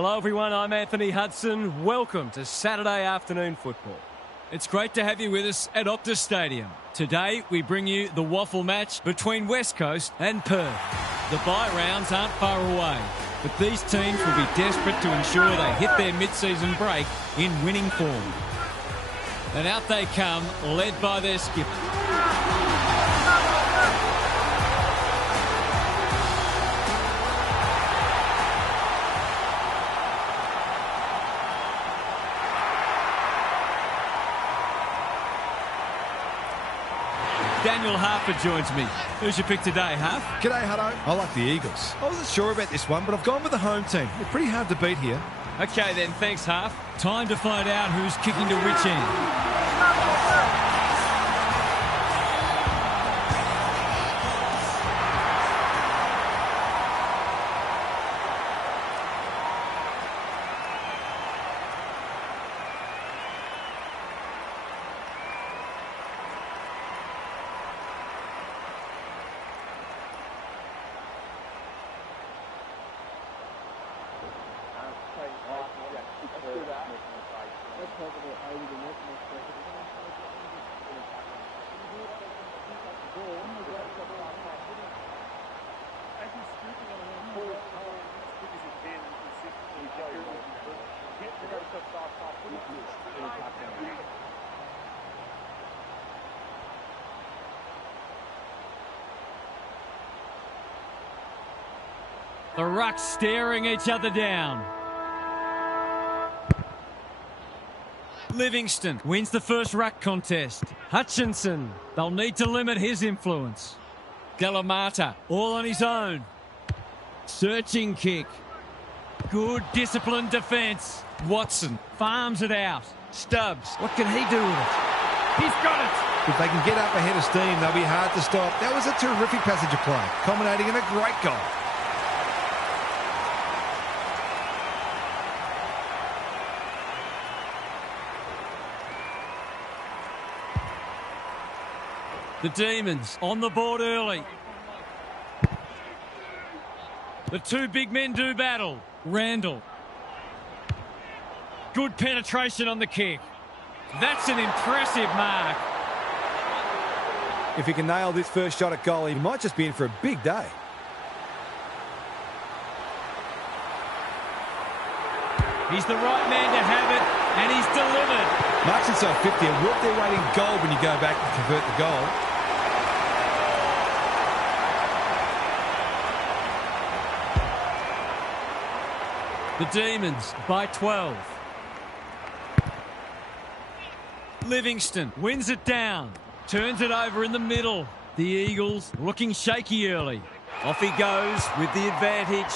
Hello everyone, I'm Anthony Hudson. Welcome to Saturday afternoon football. It's great to have you with us at Optus Stadium. Today we bring you the waffle match between West Coast and Perth. The bye rounds aren't far away, but these teams will be desperate to ensure they hit their mid-season break in winning form. And out they come, led by their skipper. Daniel Harper joins me. Who's your pick today, Harp? G'day, Hutto. I like the Eagles. I wasn't sure about this one, but I've gone with the home team. They're pretty hard to beat here. Okay then, thanks, Harp. Time to find out who's kicking to which end. The rucks staring each other down. Livingston wins the first ruck contest. Hutchinson, they'll need to limit his influence. Galamata, all on his own. Searching kick. Good disciplined defence. Watson farms it out. Stubbs, what can he do with it? He's got it. If they can get up ahead of steam, they'll be hard to stop. That was a terrific passage of play, culminating in a great goal. The Demons on the board early. The two big men do battle. Randall. Good penetration on the kick. That's an impressive mark. If he can nail this first shot at goal, he might just be in for a big day. He's the right man to have it, and he's delivered. Marks inside 50 and walk their way in goal when you go back and convert the goal. The Demons by 12. Livingston wins it down. Turns it over in the middle. The Eagles looking shaky early. Off he goes with the advantage.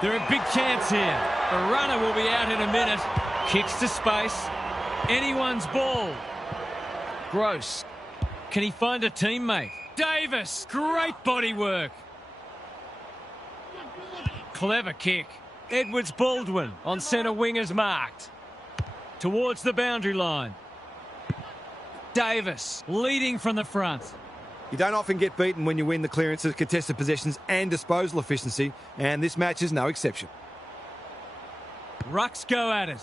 They're a big chance here. The runner will be out in a minute. Kicks to space. Anyone's ball. Gross. Can he find a teammate? Davis. Great body work. Clever kick. Edwards Baldwin on centre wing is marked. Towards the boundary line. Davis leading from the front. You don't often get beaten when you win the clearances, contested possessions and disposal efficiency, and this match is no exception. Rucks go at it.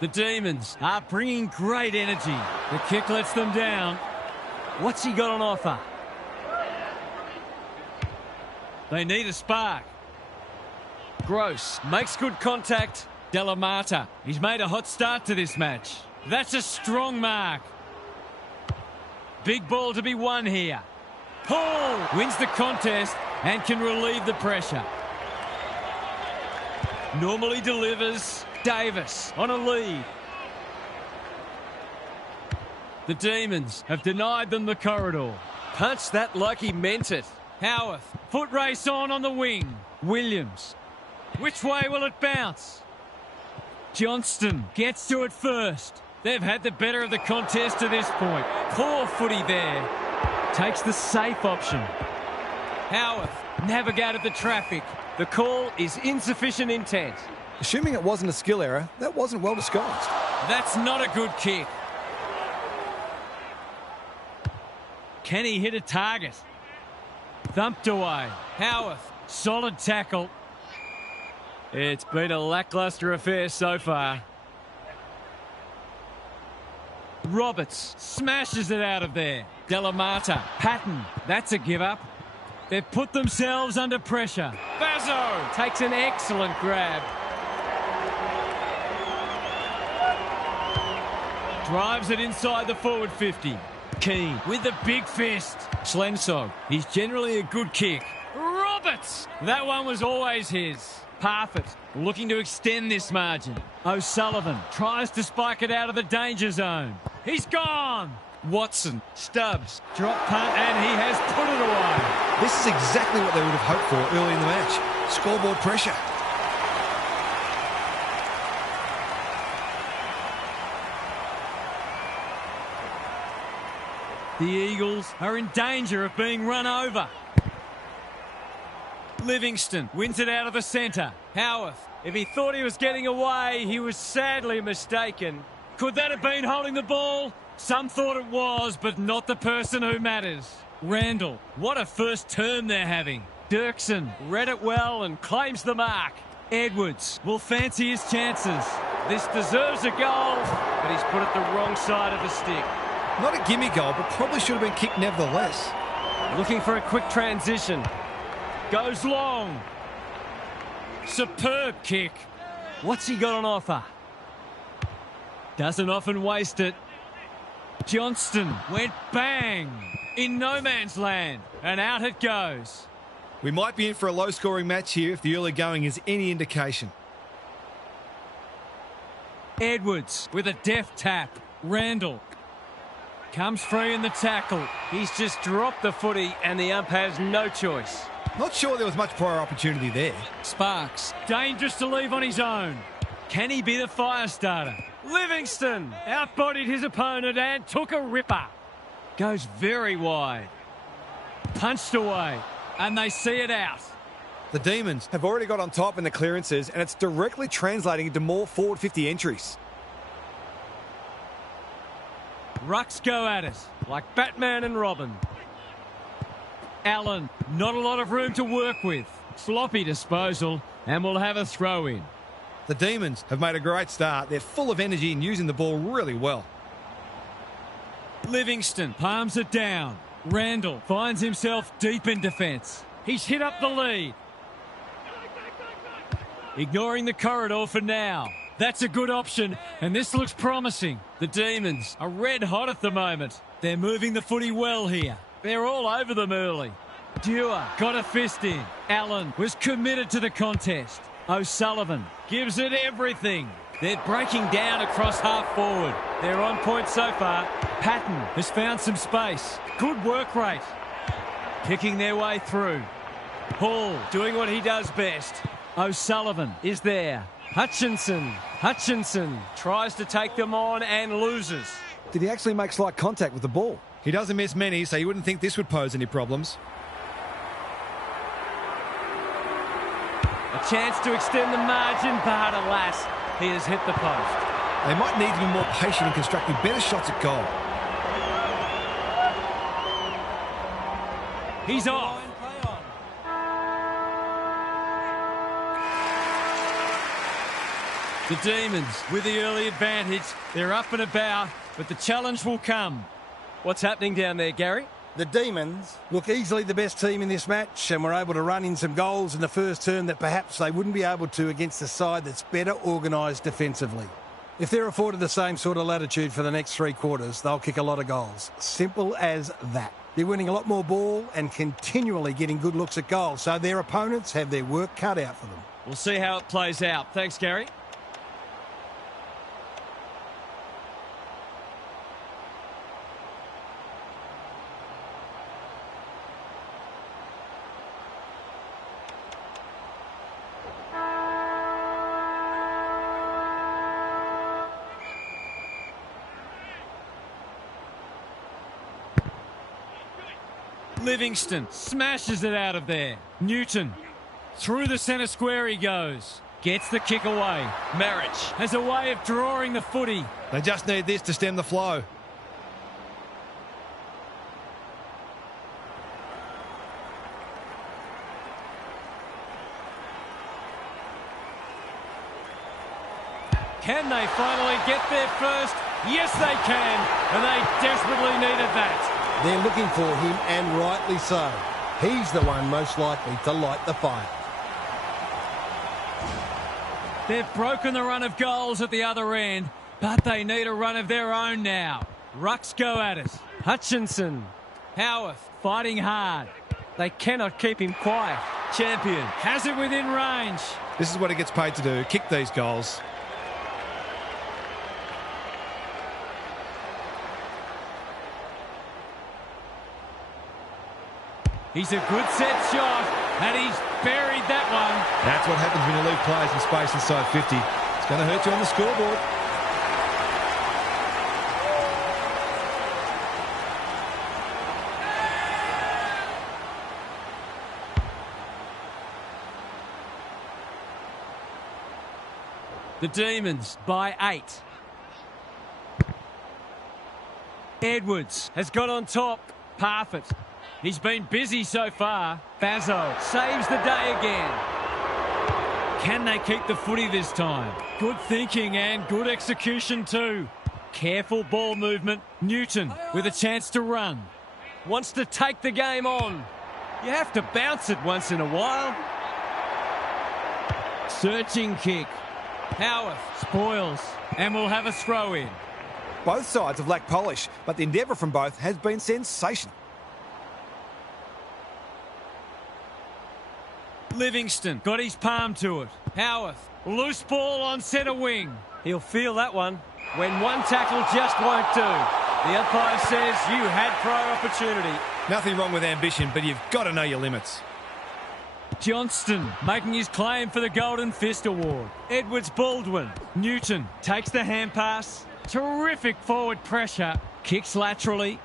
The Demons are bringing great energy. The kick lets them down. What's he got on offer? They need a spark. Gross makes good contact. Delamata. He's made a hot start to this match. That's a strong mark. Big ball to be won here. Paul wins the contest and can relieve the pressure. Normally delivers. Davis on a lead. The Demons have denied them the corridor. Punched that like he meant it. Howarth, foot race on the wing. Williams. Which way will it bounce? Johnston gets to it first. They've had the better of the contest to this point. Poor footy there. Takes the safe option. Howarth navigated the traffic. The call is insufficient intent. Assuming it wasn't a skill error, that wasn't well disguised. That's not a good kick. Can he hit a target? Thumped away. Howarth, solid tackle. It's been a lacklustre affair so far. Roberts smashes it out of there. Delamata, Patton, that's a give up. They've put themselves under pressure. Bazzo takes an excellent grab. Drives it inside the forward 50. Keane with the big fist. Schlensog, he's generally a good kick. Roberts, that one was always his. Parfitt looking to extend this margin. O'Sullivan tries to spike it out of the danger zone. He's gone. Watson, Stubbs, drop punt, and he has put it away. This is exactly what they would have hoped for early in the match. Scoreboard pressure. The Eagles are in danger of being run over. Livingston wins it out of the centre. Howarth, if he thought he was getting away, he was sadly mistaken. Could that have been holding the ball? Some thought it was, but not the person who matters. Randall, what a first term they're having. Dirksen read it well and claims the mark. Edwards will fancy his chances. This deserves a goal, but he's put it the wrong side of the stick. Not a gimme goal, but probably should have been kicked nevertheless. Looking for a quick transition. Goes long. Superb kick. What's he got on offer? Doesn't often waste it. Johnston went bang in no man's land, and out it goes. We might be in for a low-scoring match here if the early going is any indication. Edwards with a deft tap. Randall comes free in the tackle. He's just dropped the footy and the ump has no choice. Not sure there was much prior opportunity there. Sparks, dangerous to leave on his own. Can he be the fire starter? Livingston outbodied his opponent and took a ripper. Goes very wide. Punched away, and they see it out. The Demons have already got on top in the clearances, and it's directly translating into more forward 50 entries. Rucks go at it, like Batman and Robin. Allen, not a lot of room to work with. Sloppy disposal, and we'll have a throw in. The Demons have made a great start. They're full of energy and using the ball really well. Livingston palms it down. Randall finds himself deep in defence. He's hit up the lead. Ignoring the corridor for now. That's a good option, and this looks promising. The Demons are red hot at the moment. They're moving the footy well here. They're all over them early. Dewar got a fist in. Allen was committed to the contest. O'Sullivan gives it everything. They're breaking down across half forward. They're on point so far. Patton has found some space. Good work rate. Kicking their way through. Hall doing what he does best. O'Sullivan is there. Hutchinson tries to take them on and loses. Did he actually make slight contact with the ball? He doesn't miss many, so you wouldn't think this would pose any problems. A chance to extend the margin, but alas, he has hit the post. They might need to be more patient in constructing better shots at goal. He's off. The Demons with the early advantage. They're up and about, but the challenge will come. What's happening down there, Gary? The Demons look easily the best team in this match and were able to run in some goals in the first term that perhaps they wouldn't be able to against a side that's better organised defensively. If they're afforded the same sort of latitude for the next 3 quarters, they'll kick a lot of goals. Simple as that. They're winning a lot more ball and continually getting good looks at goal, so their opponents have their work cut out for them. We'll see how it plays out. Thanks, Gary. Livingston smashes it out of there. Newton through the centre square he goes. Gets the kick away. Marich has a way of drawing the footy. They just need this to stem the flow. Can they finally get there first? Yes, they can. And they desperately needed that. They're looking for him, and rightly so. He's the one most likely to light the fire. They've broken the run of goals at the other end, but they need a run of their own now. Rucks go at it. Hutchinson. Howarth fighting hard. They cannot keep him quiet. Champion has it within range. This is what he gets paid to do, kick these goals. He's a good set shot, and he's buried that one. That's what happens when you leave players in space inside 50. It's going to hurt you on the scoreboard. The Demons by 8. Edwards has got on top. Parfitt. He's been busy so far. Bazzo saves the day again. Can they keep the footy this time? Good thinking and good execution too. Careful ball movement. Newton with a chance to run. Wants to take the game on. You have to bounce it once in a while. Searching kick. Howarth spoils and will have a throw in. Both sides have lacked polish, but the endeavour from both has been sensational. Livingston got his palm to it. Howarth, loose ball on centre wing. He'll feel that one when one tackle just won't do. The umpire says you had prior opportunity. Nothing wrong with ambition, but you've got to know your limits. Johnston making his claim for the Golden Fist Award. Edwards Baldwin. Newton takes the hand pass. Terrific forward pressure. Kicks laterally.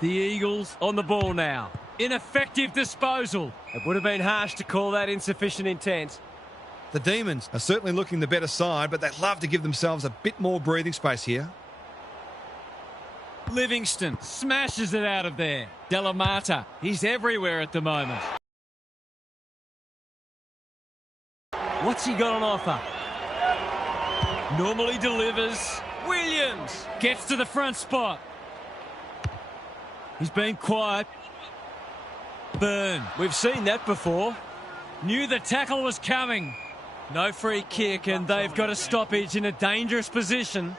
The Eagles on the ball now. Ineffective disposal. It would have been harsh to call that insufficient intent. The Demons are certainly looking the better side, but they'd love to give themselves a bit more breathing space here. Livingston smashes it out of there. Delamata, he's everywhere at the moment. What's he got on offer? Normally delivers. Williams gets to the front spot. He's been quiet. Burn. We've seen that before. Knew the tackle was coming. No free kick, and they've got a stoppage in a dangerous position.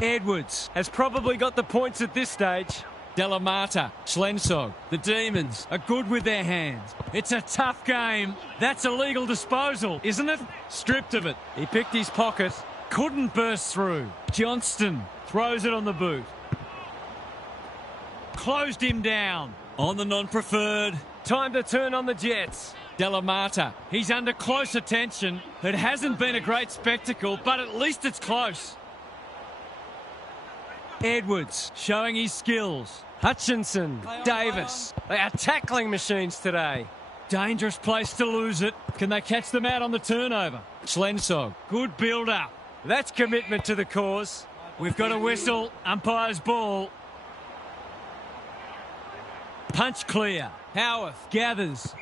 Edwards has probably got the points at this stage. Delamata, Schlensog. The Demons are good with their hands. It's a tough game. That's a legal disposal, isn't it? Stripped of it. He picked his pocket. Couldn't burst through. Johnston throws it on the boot. Closed him down. On the non-preferred. Time to turn on the Jets. Delamata. He's under close attention. It hasn't been a great spectacle, but at least it's close. Edwards showing his skills. Hutchinson, Davis. They are tackling machines today. Dangerous place to lose it. Can they catch them out on the turnover? Schlensog, good build-up. That's commitment to the cause. We've got a whistle. Umpire's ball. Punch clear. Howarth gathers.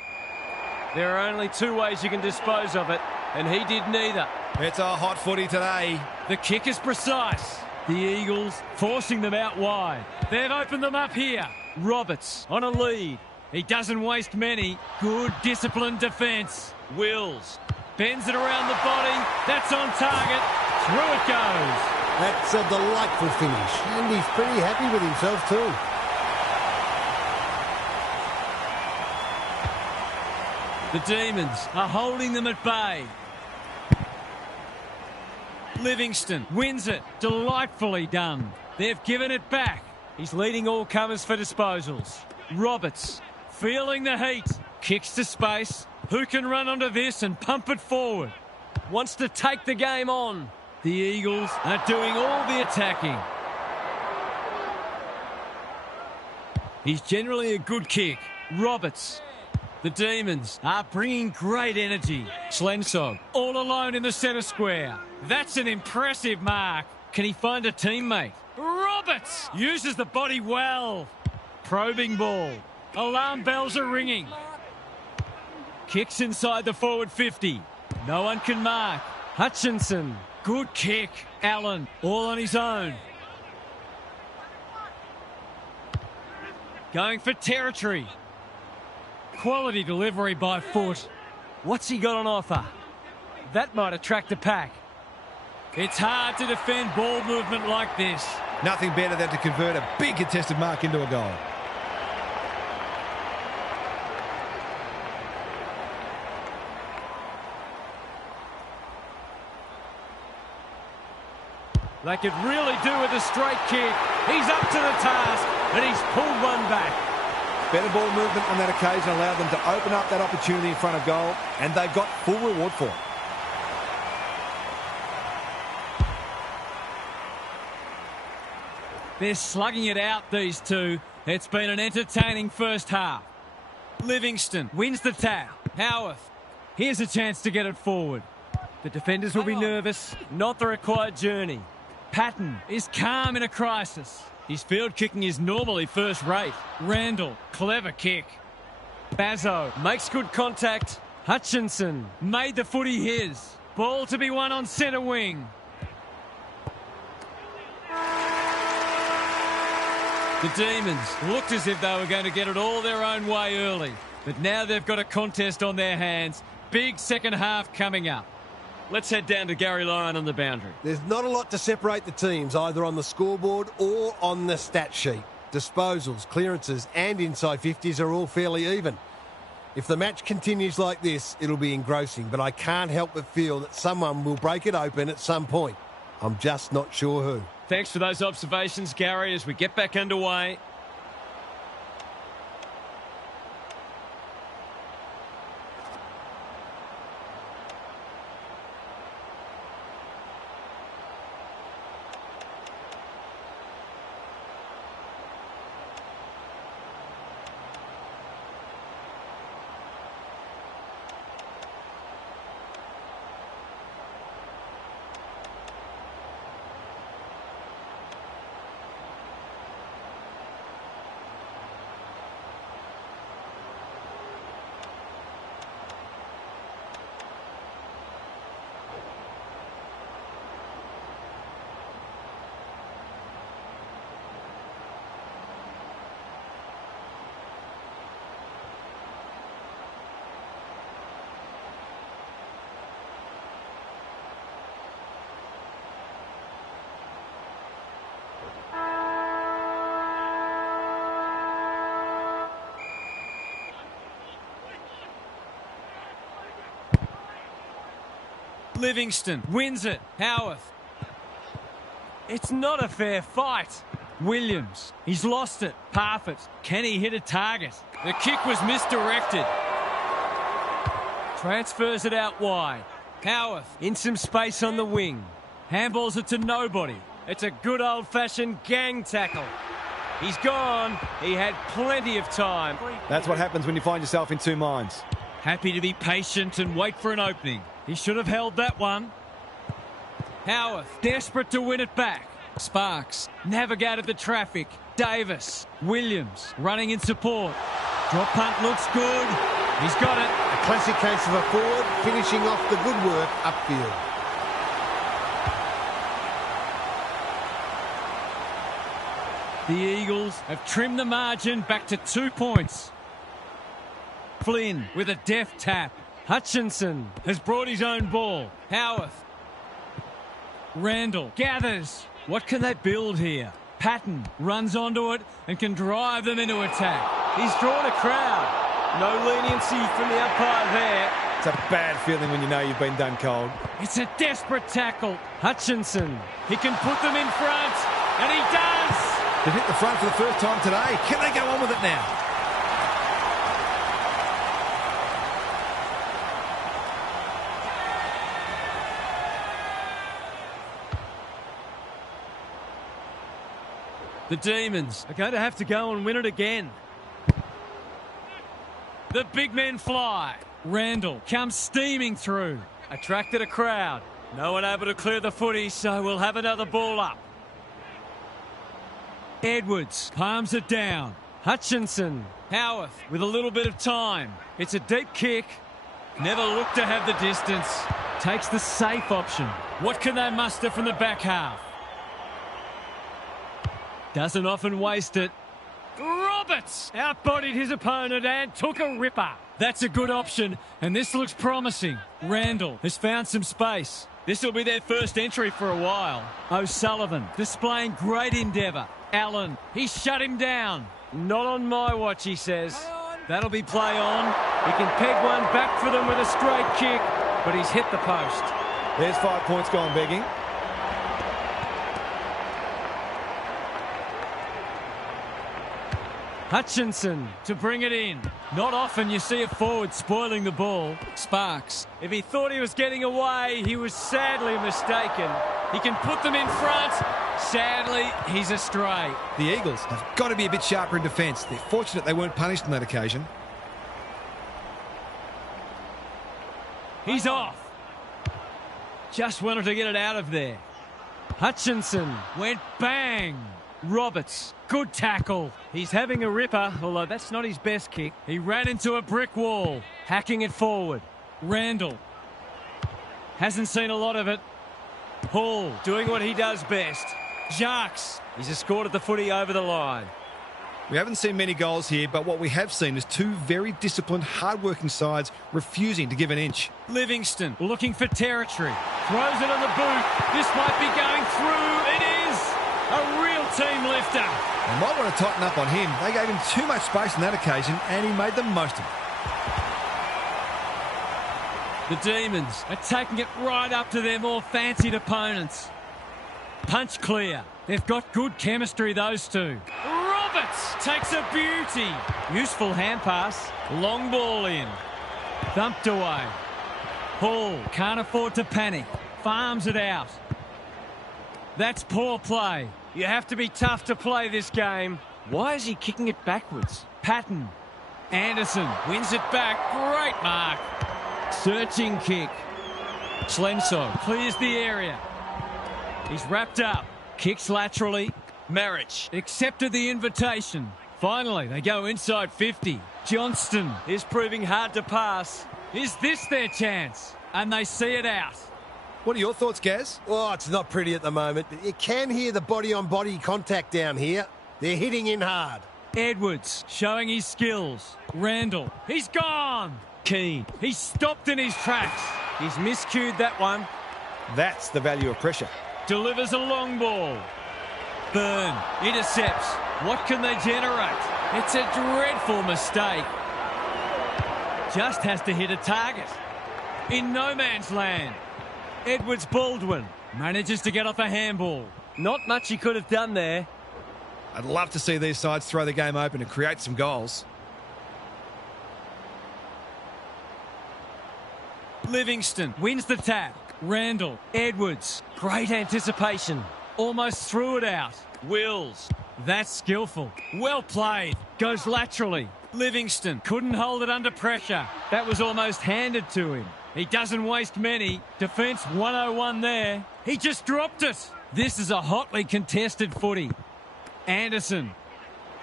There are only two ways you can dispose of it, and he did neither. It's a hot footy today. The kick is precise. The Eagles forcing them out wide. They've opened them up here. Roberts on a lead. He doesn't waste many. Good disciplined defence. Wills bends it around the body. That's on target. Through it goes. That's a delightful finish, and he's pretty happy with himself too. The Demons are holding them at bay. Livingston wins it. Delightfully done. They've given it back. He's leading all comers for disposals. Roberts feeling the heat. Kicks to space. Who can run onto this and pump it forward? Wants to take the game on. The Eagles are doing all the attacking. He's generally a good kick. Roberts. The Demons are bringing great energy. Schlensog all alone in the centre square. That's an impressive mark. Can he find a teammate? Roberts uses the body well. Probing ball. Alarm bells are ringing. Kicks inside the forward 50. No one can mark. Hutchinson. Good kick. Allen all on his own. Going for territory. Quality delivery by foot. What's he got on offer? That might attract a pack. It's hard to defend ball movement like this. Nothing better than to convert a big contested mark into a goal. They could really do with a straight kick. He's up to the task, and he's pulled one back. Better ball movement on that occasion allowed them to open up that opportunity in front of goal, and they've got full reward for it. They're slugging it out, these two. It's been an entertaining first half. Livingston wins the tap. Howarth. Here's a chance to get it forward. The defenders will be nervous, not the required journey. Patton is calm in a crisis. His field kicking is normally first rate. Randall, clever kick. Bazzo makes good contact. Hutchinson made the footy his. Ball to be won on centre wing. The Demons looked as if they were going to get it all their own way early. But now they've got a contest on their hands. Big second half coming up. Let's head down to Gary Lyon on the boundary. There's not a lot to separate the teams, either on the scoreboard or on the stat sheet. Disposals, clearances and inside 50s are all fairly even. If the match continues like this, it'll be engrossing, but I can't help but feel that someone will break it open at some point. I'm just not sure who. Thanks for those observations, Gary, as we get back underway. Livingston wins it. Howarth. It's not a fair fight. Williams. He's lost it. Parfitt. Can he hit a target? The kick was misdirected. Transfers it out wide. Howarth in some space on the wing. Handballs it to nobody. It's a good old-fashioned gang tackle. He's gone. He had plenty of time. That's what happens when you find yourself in two minds. Happy to be patient and wait for an opening. He should have held that one. Howarth, desperate to win it back. Sparks, navigated the traffic. Davis, Williams, running in support. Drop punt looks good. He's got it. A classic case of a forward finishing off the good work upfield. The Eagles have trimmed the margin back to 2 points. Flynn with a deft tap. Hutchinson has brought his own ball. Howarth. Randall gathers. What can they build here? Patton runs onto it and can drive them into attack. He's drawn a crowd. No leniency from the umpire there. It's a bad feeling when you know you've been done cold. It's a desperate tackle. Hutchinson. He can put them in front. And he does. They've hit the front for the first time today. Can they go on with it now? The Demons are going to have to go and win it again. The big men fly. Randall comes steaming through. Attracted a crowd. No one able to clear the footy, so we'll have another ball up. Edwards palms it down. Hutchinson. Howarth with a little bit of time. It's a deep kick. Never looked to have the distance. Takes the safe option. What can they muster from the back half? Doesn't often waste it. Roberts outbodied his opponent and took a ripper. That's a good option, and this looks promising. Randall has found some space. This will be their first entry for a while. O'Sullivan displaying great endeavour. Allen, he shut him down. Not on my watch, he says. That'll be play on. He can peg one back for them with a straight kick, but he's hit the post. There's 5 points gone begging. Hutchinson to bring it in. Not often you see a forward spoiling the ball. Sparks. If he thought he was getting away, he was sadly mistaken. He can put them in front. Sadly, he's astray. The Eagles have got to be a bit sharper in defence. They're fortunate they weren't punished on that occasion. He's off. Just wanted to get it out of there. Hutchinson went bang. Roberts, good tackle. He's having a ripper, although that's not his best kick. He ran into a brick wall, hacking it forward. Randall hasn't seen a lot of it. Hall doing what he does best. Jacques, he's escorted the footy over the line. We haven't seen many goals here, but what we have seen is two very disciplined, hard-working sides refusing to give an inch. Livingston looking for territory. Throws it on the boot. This might be going through. It is a real team lifter. They might want to tighten up on him. They gave him too much space on that occasion, and he made the most of it. The Demons are taking it right up to their more fancied opponents. Punch clear. They've got good chemistry, those two. Roberts takes a beauty. Useful hand pass. Long ball in. Thumped away. Hall can't afford to panic. Farms it out. That's poor play. You have to be tough to play this game. Why is he kicking it backwards? Patton. Anderson wins it back. Great mark. Searching kick. Slensog clears the area. He's wrapped up. Kicks laterally. Marriage accepted the invitation. Finally, they go inside 50. Johnston is proving hard to pass. Is this their chance? And they see it out. What are your thoughts, Gaz? Oh, it's not pretty at the moment, but you can hear the body-on-body contact down here. They're hitting in hard. Edwards showing his skills. Randall, he's gone. Keane, he's stopped in his tracks. He's miscued that one. That's the value of pressure. Delivers a long ball. Byrne intercepts. What can they generate? It's a dreadful mistake. Just has to hit a target. In no man's land. Edwards-Baldwin manages to get off a handball. Not much he could have done there. I'd love to see these sides throw the game open and create some goals. Livingston wins the tap. Randall, Edwards, great anticipation. Almost threw it out. Wills, that's skillful. Well played. Goes laterally. Livingston couldn't hold it under pressure. That was almost handed to him. He doesn't waste many. Defence 101 there. He just dropped it. This is a hotly contested footy. Anderson.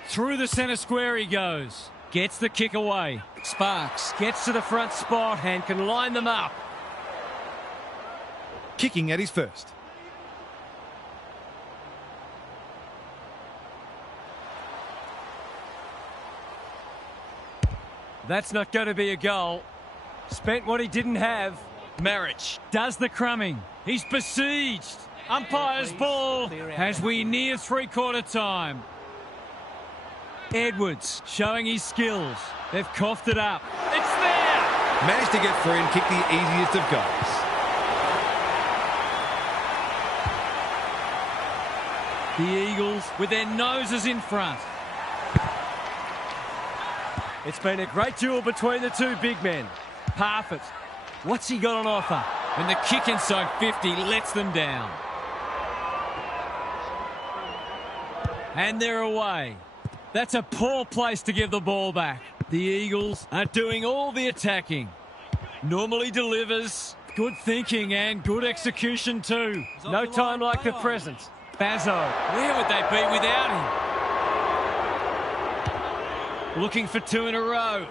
Through the centre square he goes. Gets the kick away. Sparks gets to the front spot and can line them up. Kicking at his first. That's not going to be a goal. Spent what he didn't have. Marriage does the crumbing. He's besieged. Umpire's ball as we near three-quarter time. Edwards showing his skills. They've coughed it up. It's there! Managed to get free and kick the easiest of goals. The Eagles with their noses in front. It's been a great duel between the two big men. Parfitt, what's he got on offer? And the kick inside 50 lets them down. And they're away. That's a poor place to give the ball back. The Eagles are doing all the attacking. Normally delivers. Good thinking and good execution too. No time like the present. Bazzo, where would they be without him? Looking for two in a row.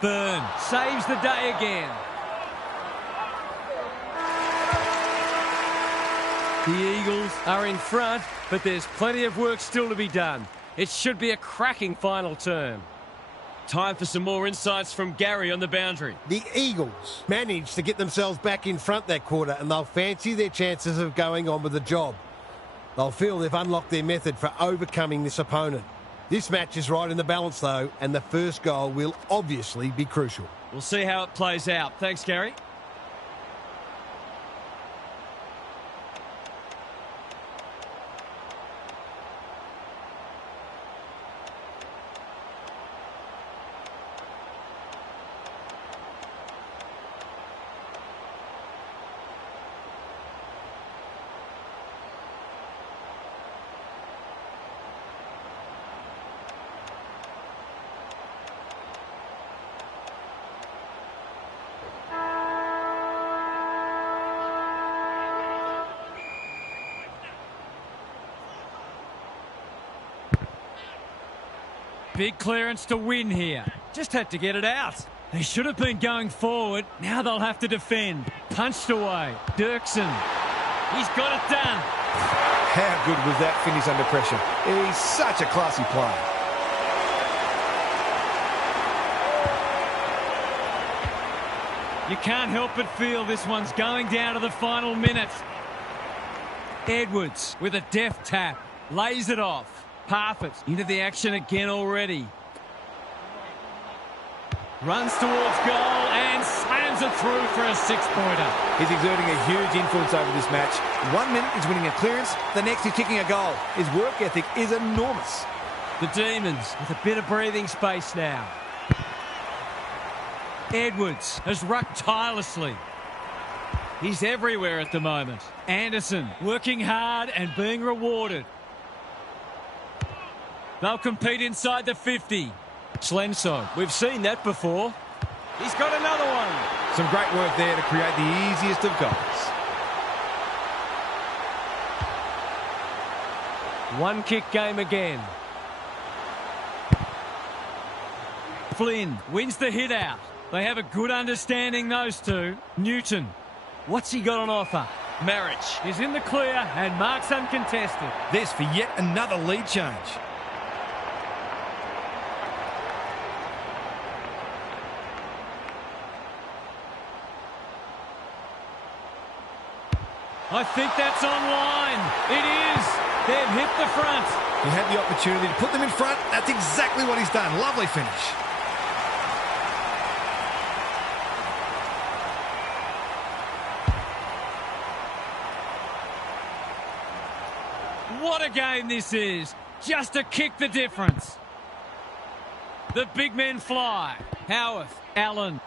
Byrne saves the day again. The Eagles are in front, but there's plenty of work still to be done. It should be a cracking final term. Time for some more insights from Gary on the boundary. The Eagles managed to get themselves back in front that quarter, and they'll fancy their chances of going on with the job. They'll feel they've unlocked their method for overcoming this opponent. This match is right in the balance, though, and the first goal will obviously be crucial. We'll see how it plays out. Thanks, Gary. Big clearance to win here. Just had to get it out. They should have been going forward. Now they'll have to defend. Punched away. Dirksen. He's got it done. How good was that finish under pressure? He's such a classy player. You can't help but feel this one's going down to the final minute. Edwards with a deft tap. Lays it off. Parfitt into the action again already. Runs towards goal and slams it through for a six-pointer. He's exerting a huge influence over this match. 1 minute he's winning a clearance, the next he's kicking a goal. His work ethic is enormous. The Demons with a bit of breathing space now. Edwards has rucked tirelessly. He's everywhere at the moment. Anderson working hard and being rewarded. They'll compete inside the 50. Slenson, we've seen that before. He's got another one. Some great work there to create the easiest of goals. One kick game again. Flynn wins the hit out. They have a good understanding, those two. Newton, what's he got on offer? Marriage is in the clear and marks uncontested. This for yet another lead change. I think that's online. It is. They've hit the front. He had the opportunity to put them in front. That's exactly what he's done. Lovely finish. What a game this is. Just to kick the difference. The big men fly. Howarth, Allen.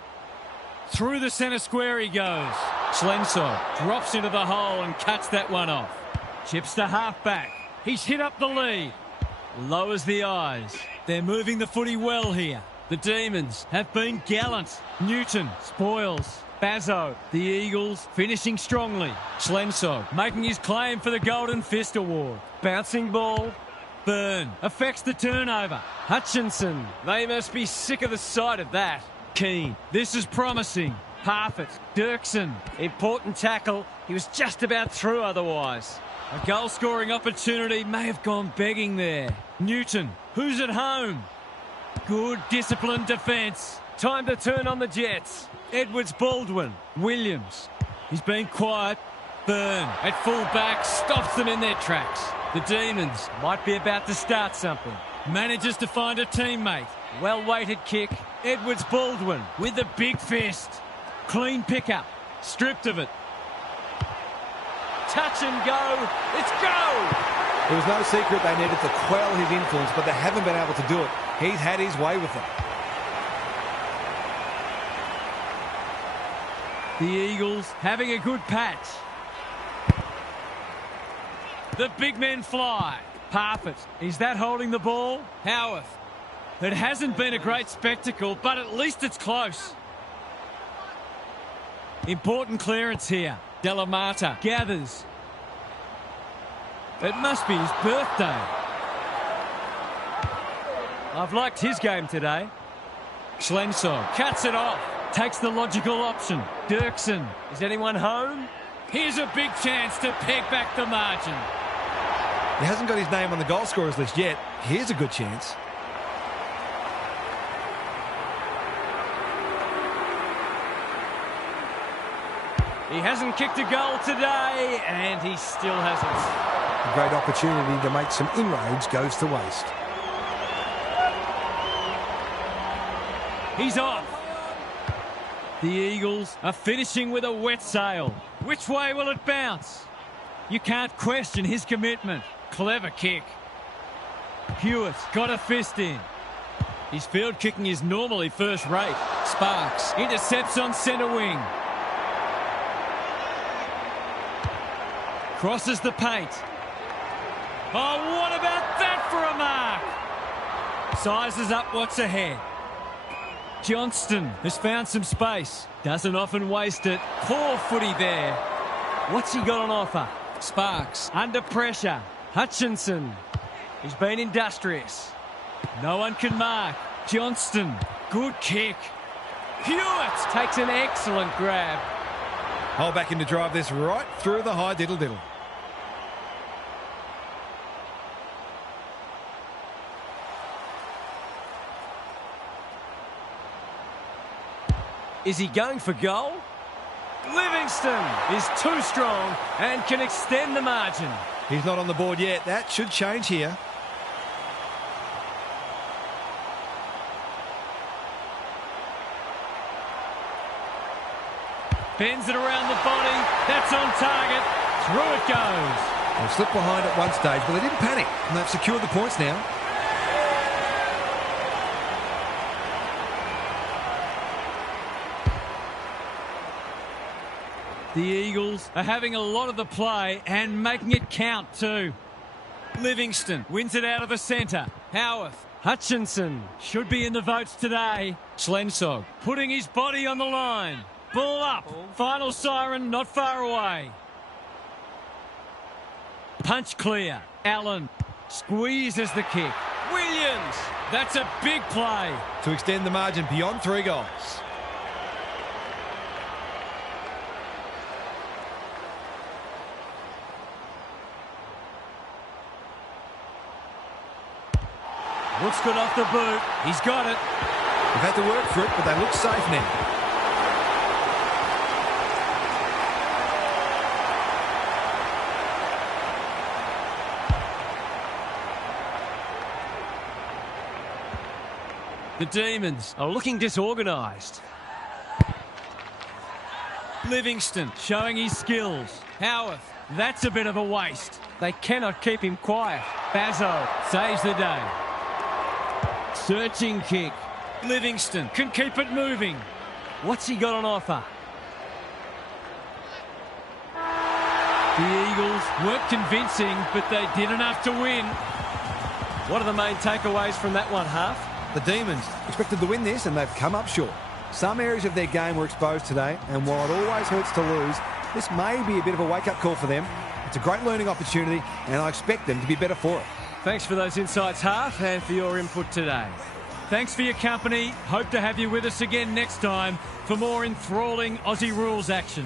Through the centre square he goes. Slensor drops into the hole and cuts that one off. Chips to half-back. He's hit up the lead. Lowers the eyes. They're moving the footy well here. The Demons have been gallant. Newton spoils. Bazzo, the Eagles, finishing strongly. Slensor making his claim for the Golden Fist Award. Bouncing ball. Byrne affects the turnover. Hutchinson, they must be sick of the sight of that. Keane, this is promising. Parfitt, Dirksen, important tackle. He was just about through otherwise. A goal-scoring opportunity may have gone begging there. Newton, who's at home? Good disciplined defence. Time to turn on the Jets. Edwards-Baldwin. Williams. He's been quiet. Byrne at full-back stops them in their tracks. The Demons might be about to start something. Manages to find a teammate. Well-weighted kick. Edwards-Baldwin with the big fist. Clean pickup. Stripped of it. Touch and go. It's go! It was no secret they needed to quell his influence, but they haven't been able to do it. He's had his way with it. The Eagles having a good patch. The big men fly. Parfitt, is that holding the ball? Howarth. It hasn't been a great spectacle, but at least it's close. Important clearance here. Delamata gathers. It must be his birthday. I've liked his game today. Slensor cuts it off. Takes the logical option. Dirksen. Is anyone home? Here's a big chance to peg back the margin. He hasn't got his name on the goal scorers list yet. Here's a good chance. He hasn't kicked a goal today, and he still hasn't. A great opportunity to make some inroads goes to waste. He's off. The Eagles are finishing with a wet sail. Which way will it bounce? You can't question his commitment. Clever kick. Hewitt got a fist in. His field kicking is normally first rate. Sparks intercepts on centre wing. Crosses the paint. Oh, what about that for a mark? Sizes up what's ahead. Johnston has found some space. Doesn't often waste it. Poor footy there. What's he got on offer? Sparks under pressure. Hutchinson. He's been industrious. No one can mark. Johnston. Good kick. Hewitt takes an excellent grab. Hold back in to drive this right through the high diddle-diddle. Is he going for goal? Livingston is too strong and can extend the margin. He's not on the board yet. That should change here. Bends it around the body. That's on target. Through it goes. They slipped behind at one stage, but they didn't panic. And they've secured the points now. The Eagles are having a lot of the play and making it count too. Livingston wins it out of the centre. Howarth. Hutchinson should be in the votes today. Slensor putting his body on the line. Ball up. Final siren not far away. Punch clear. Allen squeezes the kick. Williams. That's a big play. To extend the margin beyond 3 goals. Looks good off the boot. He's got it. They've had to work for it, but they look safe now. The Demons are looking disorganised. Livingston showing his skills. Howarth, that's a bit of a waste. They cannot keep him quiet. Bazzo saves the day. Searching kick. Livingston can keep it moving. What's he got on offer? The Eagles weren't convincing, but they did enough to win. What are the main takeaways from that one, Half? The Demons expected to win this and they've come up short. Some areas of their game were exposed today, and while it always hurts to lose, this may be a bit of a wake-up call for them. It's a great learning opportunity, and I expect them to be better for it. Thanks for those insights, Half, and for your input today. Thanks for your company. Hope to have you with us again next time for more enthralling Aussie rules action.